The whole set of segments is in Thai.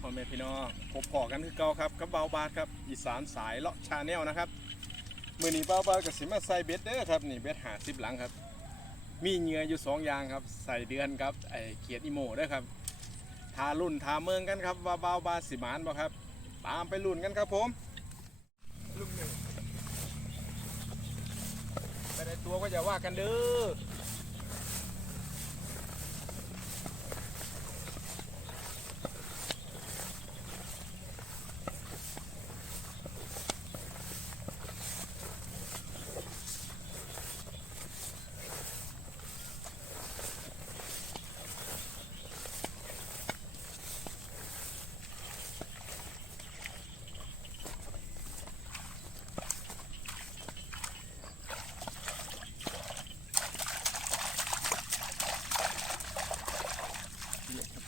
พ่อแม่พี่น้องพบพอกันคือเก่าครับกับเบาบาดครับอีสานสายเลาะชาแนลนะครับมือนี้เบาบาดกับสิมาใส่เบ็ดเด้อครับนี่เบ็ดหาสิบหลังครับ มีเหงื่ออยู่สองอย่างครับ ใส่เดือนครับไอเขียดอีโมเด้อครับทารุ่นทาเมืองกันครับว่าเบาบาดสิมานบ่ครับ ตามไปรุ่นกันครับผมไปในตัวก็อย่าว่ากันเด้อ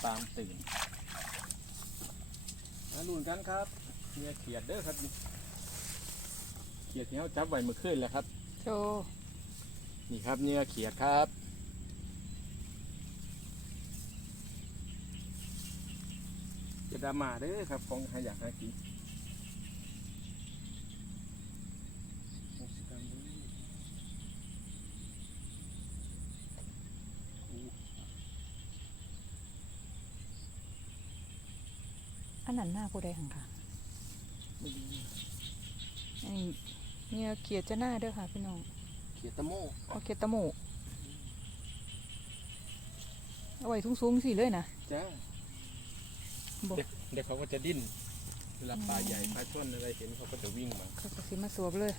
ตามตื่นมาลุ้นกันครับเนี่ยเขียดเด้อครับนี่เขียดที่เขาจับไว้เมื่อคืนแหล้วครับ โชว์นี่ครับเนี่ยเขียดครับจะดรามาเด้อครับของหาอยากหากิน อันนั้นหน้าผู้ใดหังค่ะไม่ดีอันนี้เนี่ยเขียดจะหน้าเด้อค่ะพี่น้องเขียดตะโมเอาเขียดตะโมเอาไว้สูงๆสิเลยนะจ้าบอกเด็กเด็กเขาก็จะดิ้นเวลาปลาใหญ่ปลาช่อนอะไรเห็นเขาก็จะวิ่งมาเขาก็สิมาสวบเลย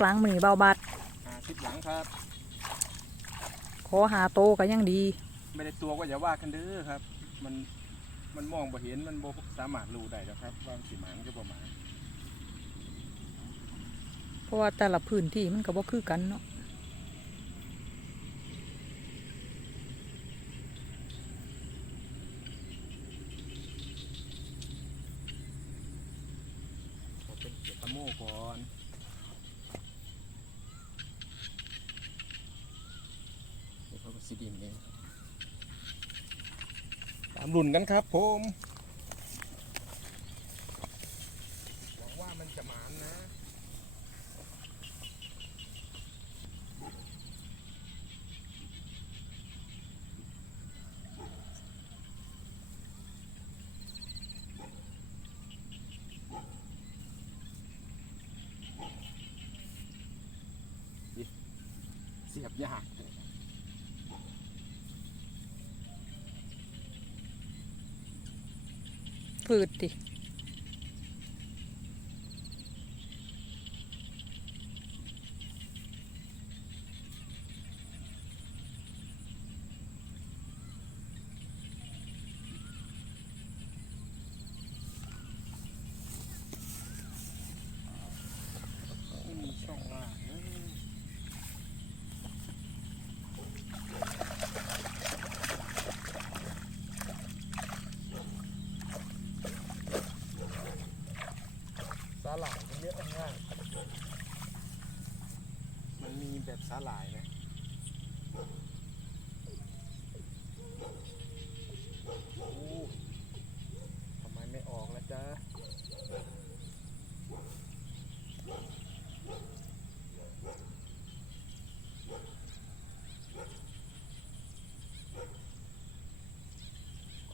หลังมือเบาบัดหาสิบหลังครับ ขอหาโตก็ยังดี ไม่ได้ตัวก็อย่าว่ากันเด้อครับ มันมันมองบ่เห็นมันบ่สามารถรู้ได้แล้วครับว่ามันสิหมานก็บ่หมานเพราะว่าแต่ละพื้นที่มันก็บ่คือกันเนาะขอเป็นเกียรติตะโม่ก่อนเดี๋ยวเขาก็ สิดินเองตามรุ่นกันครับผมหวังว่ามันจะหมานนะ เสียบยากเลย พืชดิ ไม่มีช่องว่างเออ สาหร่ายมันเยอะมากมันมีแบบสาหร่ายนะโอ้ทำไมไม่ออกแล้วจ๊ะ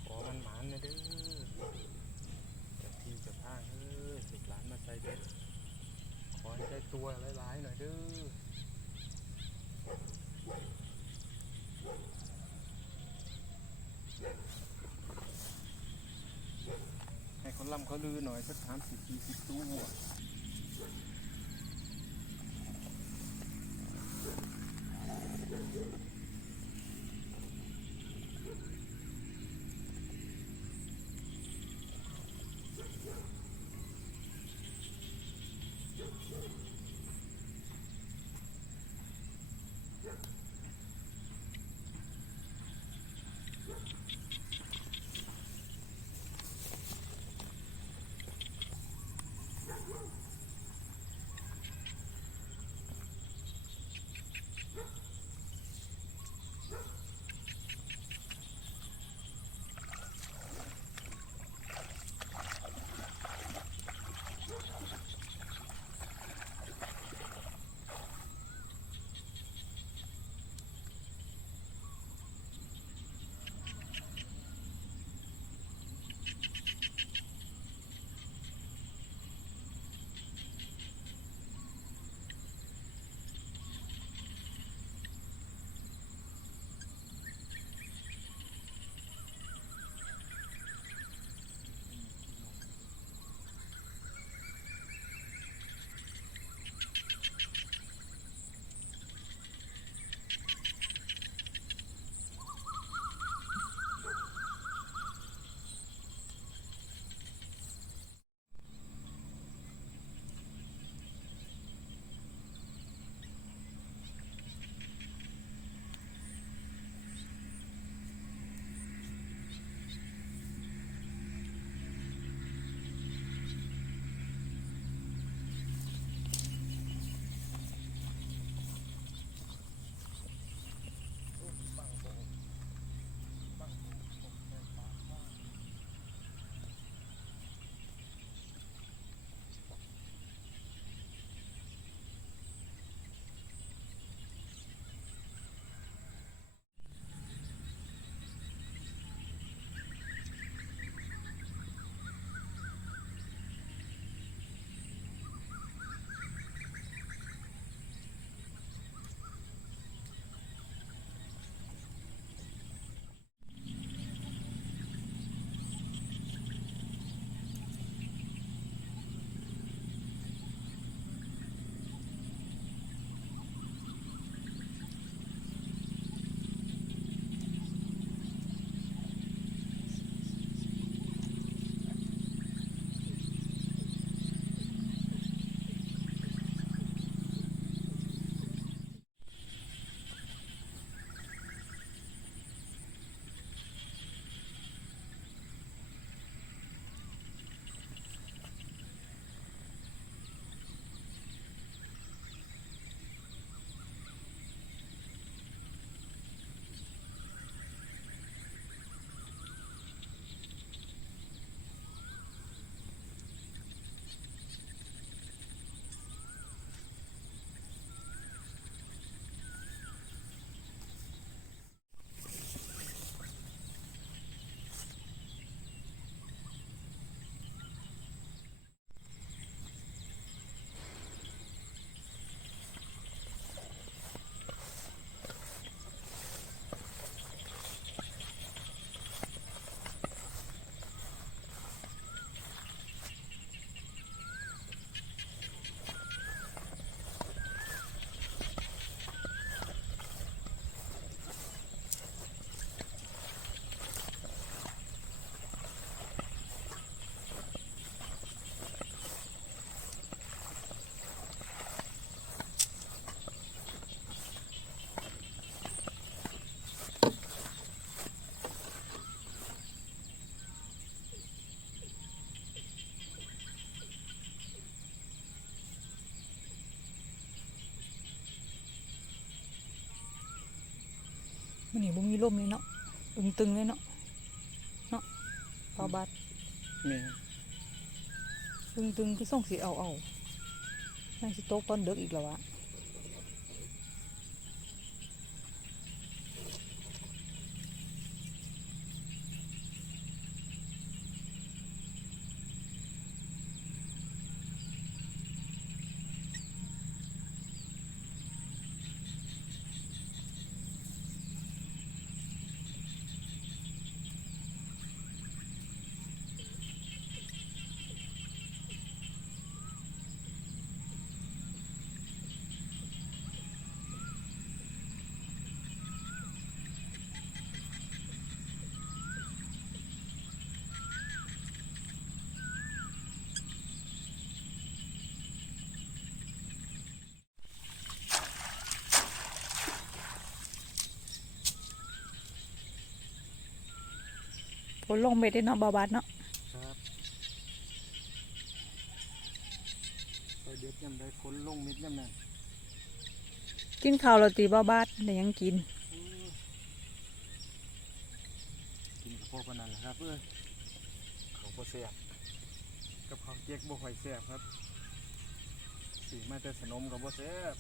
ขอมันหมานนะเด้อจะที่จะทางเออสิบล้านมาใส่เด็ดขอให้ได้ตัวหลายๆหน่อย เด้อให้คนล่ำเขาลือหน่อยสักสามสิบสี่สิบตัว มันนี่บ่มีลมเลยเนาะอึงตึงเลยเนาะเนาะเบาบาดแม่อึงตึงคือส่งสีเอาเอาน่าสิตกตอนเด็กอีกแล้ววะ ฝนลงเม็ดได้เนาะเบาบาดเนาะครับไปเด็ดยำได้ฝนลงเม็ดยำนั้นกินข้าวเราตีเบาบาดได้หยังกิน กินกับพ่อปานนันแหละครับเอ้ยเขาบ่แซ่บกับข้าวเจ๊กบ่ค่อยแซ่บครับสีมาแต่สนมกับบ่แซ่บ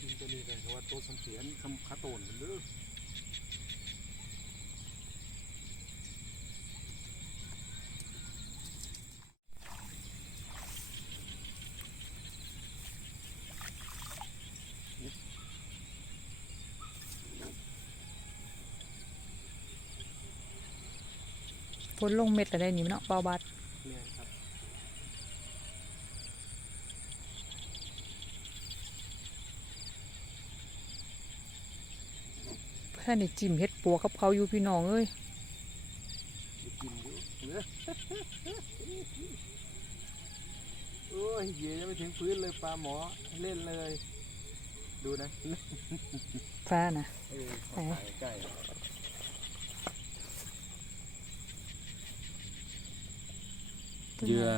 กินตัวนี้เลยเพราะว่าตัวสมเสียนคำขาโตนมันเด้อ นลงเม็ดแล้วได้นี่เนาะเบาบาดแม่นครับเพื่อนนี่จิ้มเฮ็ดปัวกับเขาอยู่พี่น้องเอ้ยโอ้ยเหยยังไม่ถึงพื้นเลยปลาหมอเล่นเลย ดูนะฟ้านะเออใกล้ เหยื่อ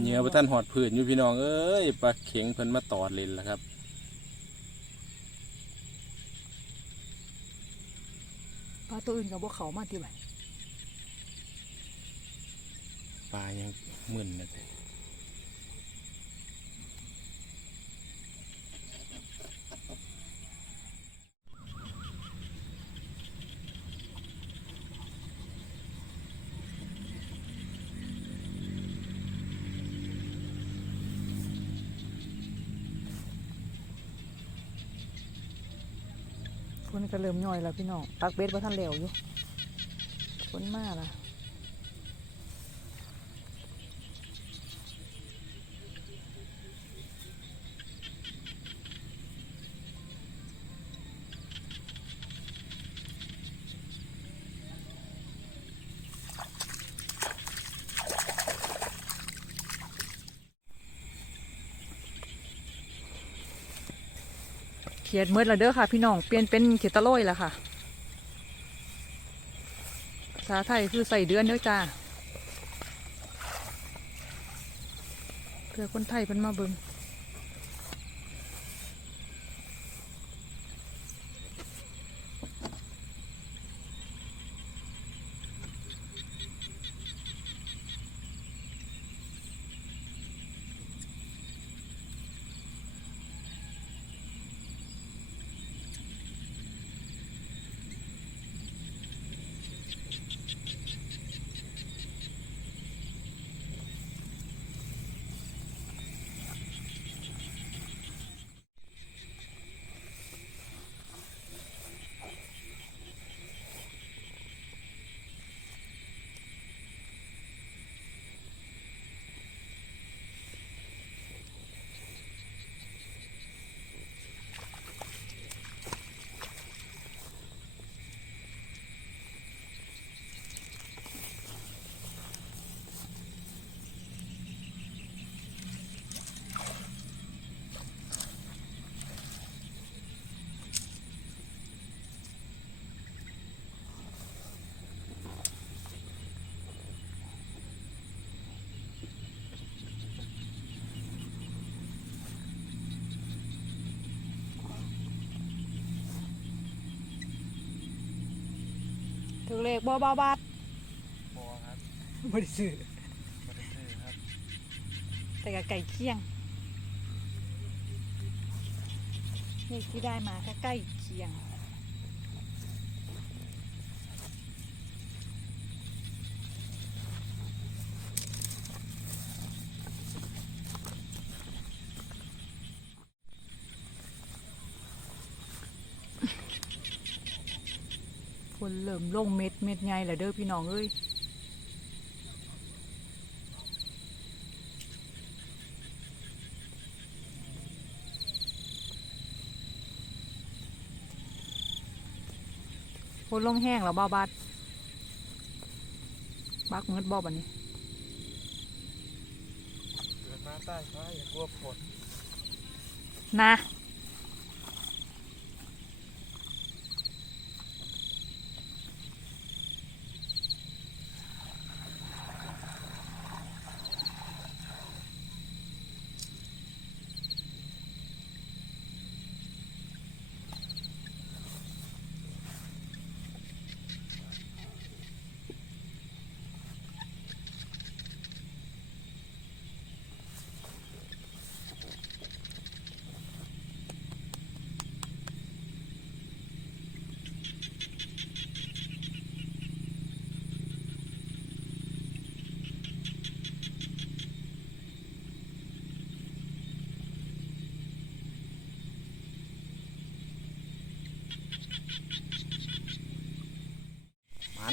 เหยื่อประท่านหอดผื่นอยู่พี่น้องเอ้ยปลาเข็งเพิ่นมาตอดเลนแล้วครับ ปลาตัวอื่นกับพวกเขามาที่ไหนปลายังมึนนะแต่ ฝน ก็เริ่มย่อยแล้วพี่น้องปักเบ็ดว่าท่านเหลวอยู่ฝนมากล่ะ ขียดเมื่อละเด้อค่ะ พี่น้องเปลี่ยนเป็นเขียดตะโลยแล้วค่ะภาษาไทยคือใส่เดือนเด้อจ้าเพื่อคนไทยเพิ่นมาเบิ่ง ถึงเลขบ่บาบาทพอครับบ่ได้ซื้อบ่ได้ซื้อครับแต่กับไก่เคียงเลขที่ได้มาก็ใกล้เคียง ฝนเริ่มลงเม็ดเม็ดใหญ่แล้วเด้อพี่น้องเอ้ยฝนลงแห้งแล้วบ่บาดบักเงิดบ่บัดนี้เกิดมาใต้ฟ้าอย่ากลัวฝนนะ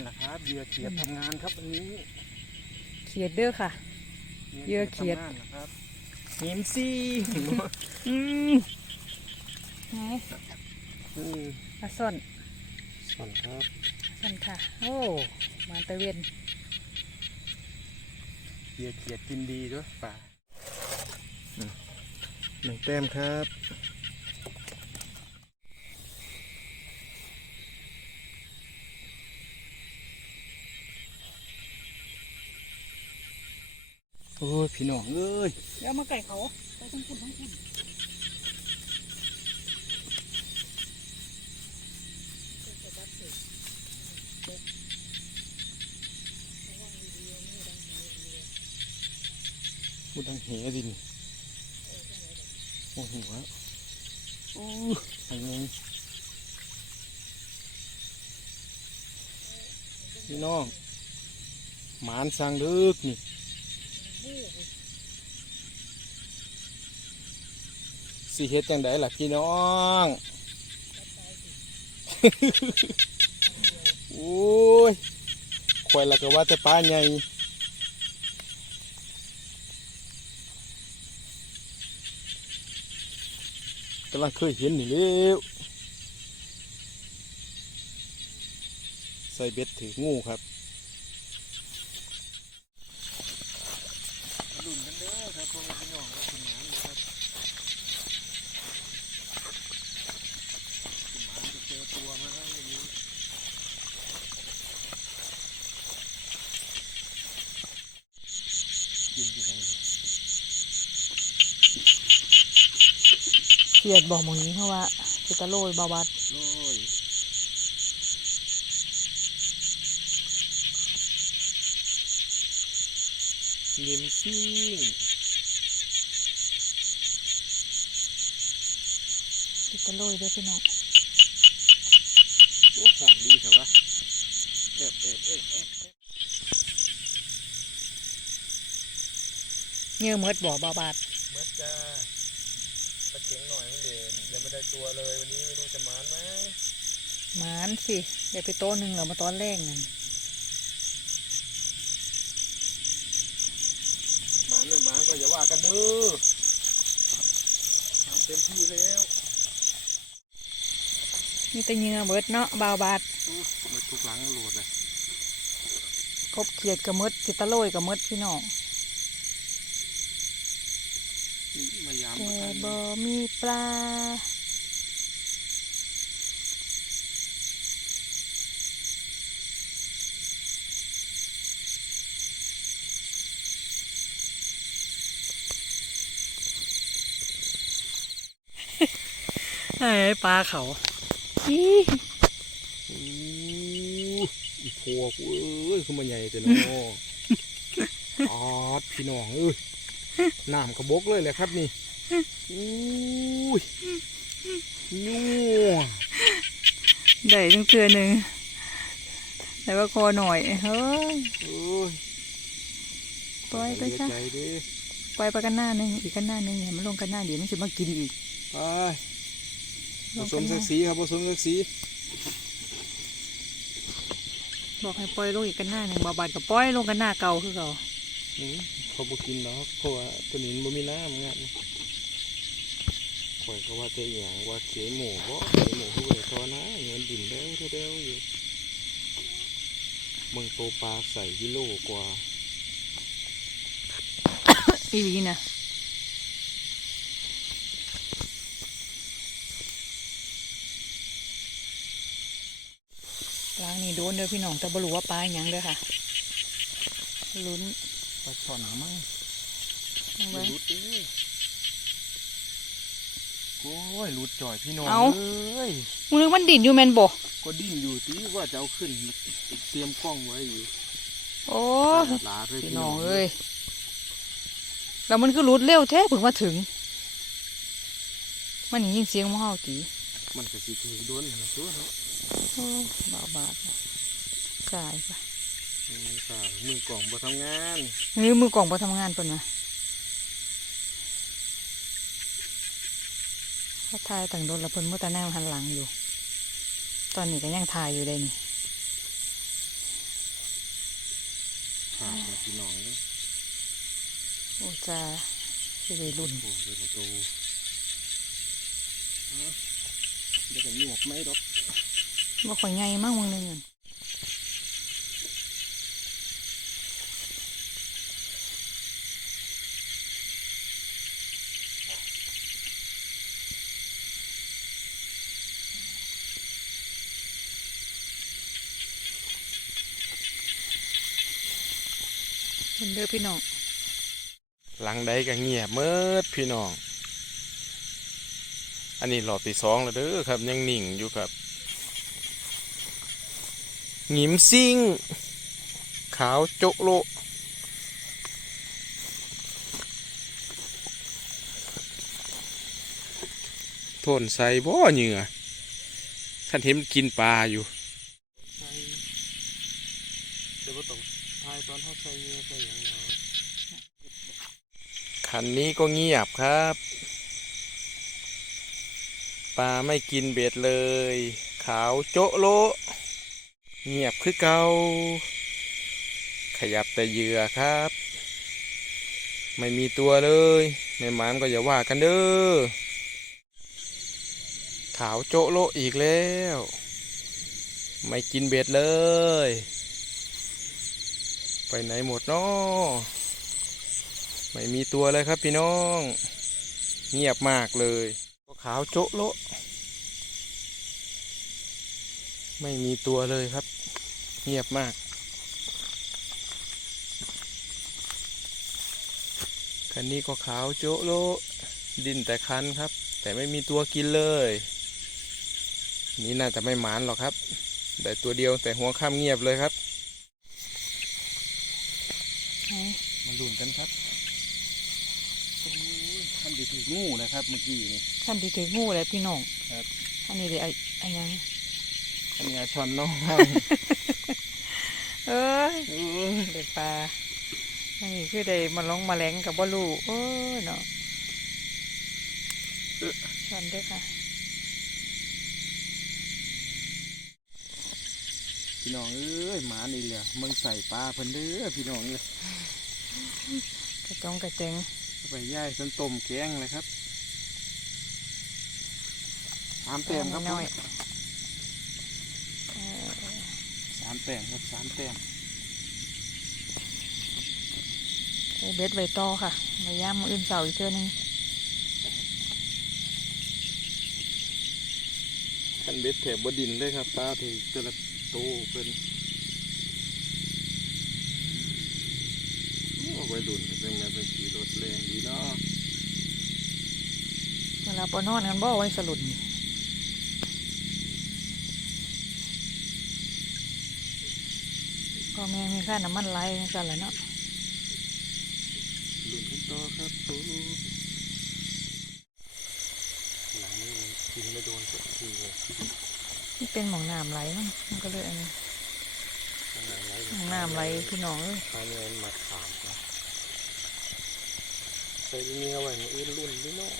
นะครับเหยื่อเขียดทำงานครับวันนี้เขียดเด้อค่ะ เหยื่อเขียด ทำงานนะครับเห็นซี่อืมไหนอืมปลาซ่อนส่วนครับซ่อนค่ะ โอ้มาตะเวนเหยื่อเขียดกินดีด้วยป่าหนึ่งแต้มครับ อ้ยพี่น้องเอ้ยเดี๋ยวมาไก่เขาไปทั้งคุณทั้งคุณพูดดังเหดินโอ้โหอู้ยังไงพี่น้องหมานสร้างดึกนี่ สิเฮ็ดจังไดล่ะพี่น้อง โอ้ยข่อยละก็ว่าแต่ป้าใหญ่กำลังเคยเห็นนี่แล้วใส่เบ็ดถืองูครับลุ่นกันเด้อครับพ่อแม่พี่น้องครับคุณหมานนะครับ ขียดบอกหมองนี้เพราะว่าจะตะโรยบาบัดโอ้ยยิ้มซิ่งจะตะโรยได้อพี่น้องโอ้ของดีครับวะเอบเอบเอบเอบเงื่อเมดบ่บาบัด เมื่อจ้าตะเข็งหน่อยมันเด่นยังไม่ได้ ตัวเลยวันนี้ไม่รู้จะมานไหมหมานสิได้ไปโต๊ะหนึ่งเหรอมาตอนแรกนั่นมานไม่มานก็อย่าว่ากันเด้อทำเต็มที่แล้วนี่แต่เหงื่อเมดเนาะบาบัดอู้มาทุกหลังโหลดเลยกบเขียดกับเมดจิตะโรยกับเมดพี่น้องมายามแต่มาทันบ่มีปลา เอ้ยปลาเขาอีอู้อีพวกเอ้ยคือมันใหญ่แต่เนาะออดพี่น้องเอ้ยน้ำกระบกเลยแหละครับนี่อู้ยยั่วได้ตั้งเทือหนึ่งแต่ว่าคอหน่อยเฮ้ยเอ้ยปล่อยไปซะใจเด้ปล่อยไปกันหน้าหนึ่งอีกกันหน้าหนึ่งอย่ามันลงกันหน้าเดี๋ยวมันจะมากินอีกไป ผลงสกัมนหศัน้ากดิ์ศรีครับผสมศักดิ์ศรีบอกให้ปล่อยลงอีกกันหน้าหนึ่งบาบาดกับปล่อยลงกันหน้าเก่าคือเก่าอืมเขาบ่กินหรอกเพราะว่าตัวนี้มันบ่มีน้ำงั้นข่อยก็ว่าแต่อหย่างว่าเขยหมูบ่เขยหมูคือว่าตอนนะเงินดินเด้วเด้วอยู่มึงโตปลาใส่กิโลกว่าอีหลีนะ ล้างนี่โดนเด้อพี่น้องแต่บ่รู้ว่าปลาอหยังเด้อค่ะ ลุ้นปลาช่อนหรือมั้งลงไปรุดเด้อโอ้ยรุดจ่อยพี่น้องเอาเอ้ยมึงนึกมันดิ่นอยู่แมนบ่ก็ดิ้นอยู่ที่ว่าจะเอาขึ้น เตรียมกล้องไว้อยู่ โอ้ปลาหลาเลยพี่น้องเอ้ยแล้วมันคือรุดเร็วแท้เพิ่งมาถึง มันนี่ยินเสียงมะเฮาตี มันก็สิถือโดนนะตัวเนาะ โอ้บาบาดกายปะอืมตามือกล่องมาทำงานนี่มือกล่องพอทำงานเพิ่นนะถ้าทายต่างโดนและเพิ่นเมื่อตาแนวหันหลังอยู่ ตอนนี้ก็ยังทายอยู่เลยนี่ขาดนะพี่น้องเอ้ยโอ้จะสิได้รุ่นโอ้ยเป็นตัวเอาเดี๋ยวกันหยวกไหมดอก ว่าข่อยใหญ่มากมึงนึงนั่นเพิ่นเด้อพี่น้องหลังใดก็เงียบเมิดพี่น้อง อันนี้รอบที่สองแล้วเด้อครับยังนิ่งอยู่ครับ หงิมซิ่ง ขาวโจะโลโทนใส่บ่เหงื่อท่านเห็นมันกินปลาอยู่เดี๋ยวต้องทายตอนเขาใส่เหงื่อใส่อย่างเนาะคันนี้ก็เงียบครับ ปลาไม่กินเบ็ดเลย ขาวโจะโละ เงียบคือเกาขยับแต่เหยื่อครับ ไม่มีตัวเลยในหมานก็อย่าว่ากันเด้อขาวโจะโลอีกแล้ว ไม่กินเบ็ดเลย ไปไหนหมดนาะไม่มีตัวเลยครับพี่น้อง เงียบมากเลยขาวโจะโลไม่มีตัวเลยครับ เงียบมาก คันนี้ก็ขาวโจะโละดินแต่คันครับแต่แต่ไม่มีตัวกินเลย นี่น่าจะไม่หมานหรอกครับ ได้ตัวเดียวแต่หัวข้ามเงียบเลยครับไหนมาลุ้นกันครับโอ้ยท่านดีถืองูนะครับเมื่อกี้นี่ท่านที่ถืองูเลยพี่น้องครับอันนี้เลยไอ้อันยังอันนี้ช้อนน้อง เอ้ยเอ้ยเด็กปลาอันนี้คือได้มาลงมาแหลงกับบอลูโอ้ยเนาะชอนเด้วยค่ะ พี่น้องเอ้ยหมานี่เหลือมึงใส่ปลาเพิ่นเด้อพี่น้องเลยกระจงกระเจงเอาไปย่ายจนต้มแกงเลยครับสามแต้มครับผน้มอยสามแต้มครับสามแต้ม ใส่ เบ็ดไว้ต่อค่ะไว้ย่ามมืออื่นเสาร์อีกเทื่อนึงขันเบ็ดแถบบดินเลยครับปลาถือแต่ละโตเป็นโอ้ไว้ดุนเป็นไงเป็นสีรถแรงดีเนาะเวลาปอนอนกันบ่เอาไว้สลุดนี่ก็แม่มีค่าน้ำมันไหลกันแหละเนาะหลุนกันต่อ ครับโตหลังนี้กินไม่โดนสักทีเลยนี่เป็นหมองน้ำไหลมันมันก็เลยอันนี้ข้างหลังไหลหมองน้ำไหลพี่น้องเอ้ยข้างนี้มันมาขามนะใส่ที่นี่เอาไว้มาอื่นรุ่นด้วยเนาะ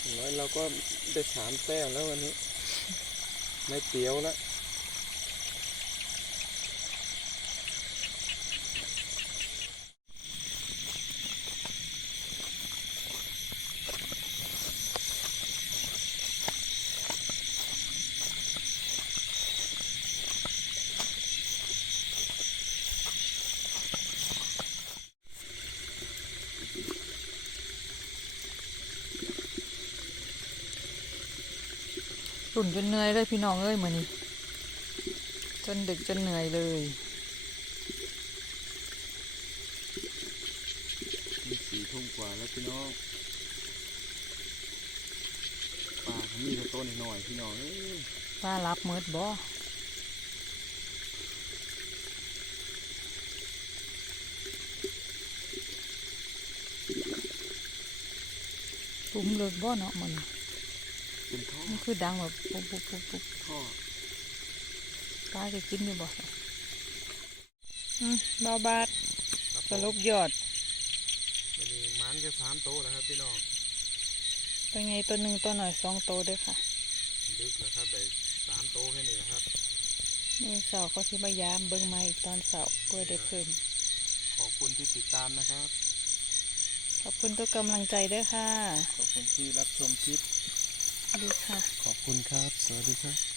อย่างน้อยเราก็ได้สามแต้มแล้ววันนี้ ไม่เตี้ยวแล้ว นจนเหนื่อยเลยพี่น้องเอ้ยมือนี้จนดึกจนเหนื่อยเลยมีสี่ทุ่มกว่าแล้วพี่น้องป่าเขามีแต่ต้นหน่อยพี่น้องเอ้ยป้ารับเมิดบ่ปุ้มเลิกบ่เนาะมัน เป็นท่อมันคือดังแบบปุ๊บปุ๊บปุ๊บปุ๊บท่อป้าจะกินอยู่บ่อืมบาบาทครับสรุปยอดมันมีมันแค่สามโตแล้วครับพี่น้องเป็นไงตัวหนึ่งตัวหน่อยสองตัวเด้วยค่ะดึกแล้วครับได้สามโตแค่นี้นะครับนี่เสาร์เขาที่มายามเบิ่งมาอีกตอนเสาร์เพื่อได้เพิ่ม ขอบคุณที่ติดตามนะครับ ขอบคุณทุกกำลังใจด้วยค่ะ ขอบคุณที่รับชมคลิปสวัส ดีค่ะ ขอบคุณครับ สวัสดีครับ